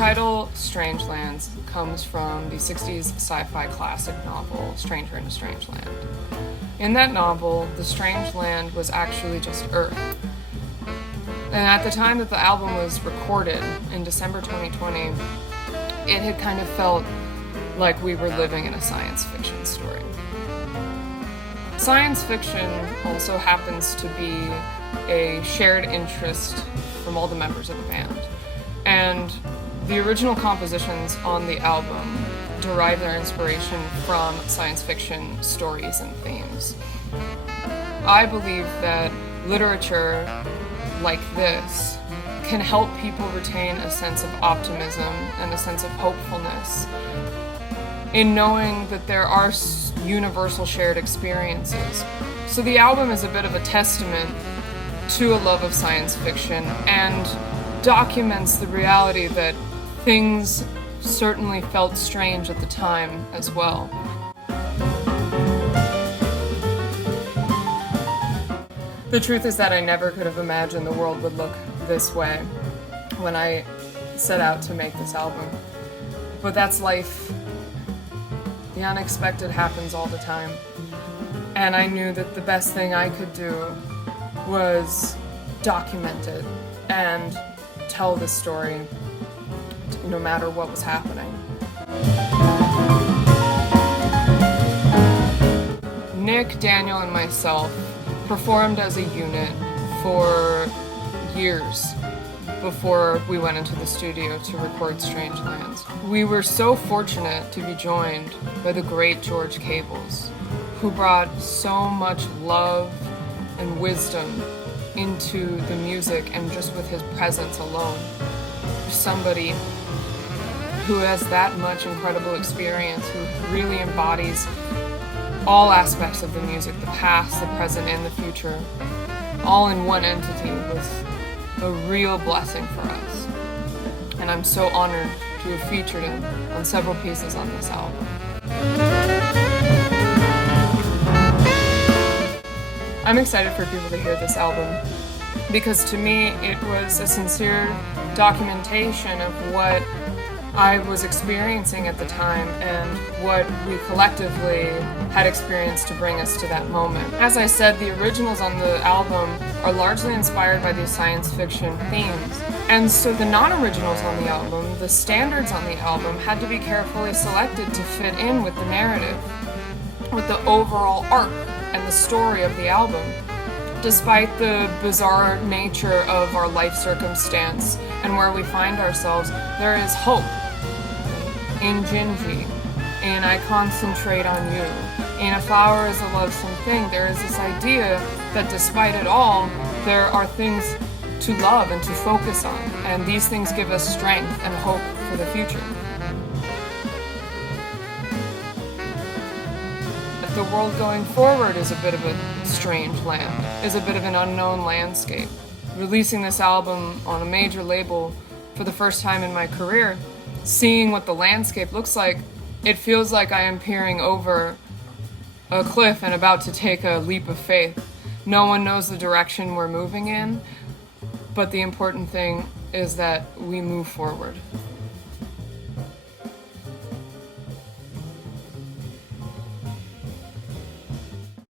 title, Strangelands, comes from the 60s sci-fi classic novel, Stranger in a Strange Land. In that novel, the strange land was actually just Earth. And at the time that the album was recorded, in December 2020, it had kind of felt like we were living in a science fiction story. Science fiction also happens to be a shared interest from all the members of the band. And the original compositions on the album derive their inspiration from science fiction stories and themes. I believe that literature like this can help people retain a sense of optimism and a sense of hopefulness in knowing that there are universal shared experiences. So the album is a bit of a testament to a love of science fiction and documents the reality that things certainly felt strange at the time as well. The truth is that I never could have imagined the world would look this way when I set out to make this album. But that's life. The unexpected happens all the time. And I knew that the best thing I could do was document it and tell this story no matter what was happening. Nick, Daniel, and myself performed as a unit for years before we went into the studio to record Strangelands. We were so fortunate to be joined by the great George Cables, who brought so much love and wisdom into the music and just with his presence alone. Somebody who has that much incredible experience, who really embodies all aspects of the music, the past, the present, and the future, all in one entity, was a real blessing for us. And I'm so honored to have featured him on several pieces on this album. I'm excited for people to hear this album because to me it was a sincere documentation of what I was experiencing at the time and what we collectively had experienced to bring us to that moment. As I said, the originals on the album are largely inspired by these science fiction themes. And so the non-originals on the album, the standards on the album, had to be carefully selected to fit in with the narrative, with the overall arc and the story of the album. Despite the bizarre nature of our life circumstance and where we find ourselves, there is hope. In Gingy, in I Concentrate on You, in A Flower is a Lovesome Thing, there is this idea that despite it all, there are things to love and to focus on, and these things give us strength and hope for the future. The world going forward is a bit of a strange land, is a bit of an unknown landscape. Releasing this album on a major label for the first time in my career, seeing what the landscape looks like, it feels like I am peering over a cliff and about to take a leap of faith. No one knows the direction we're moving in, but the important thing is that we move forward.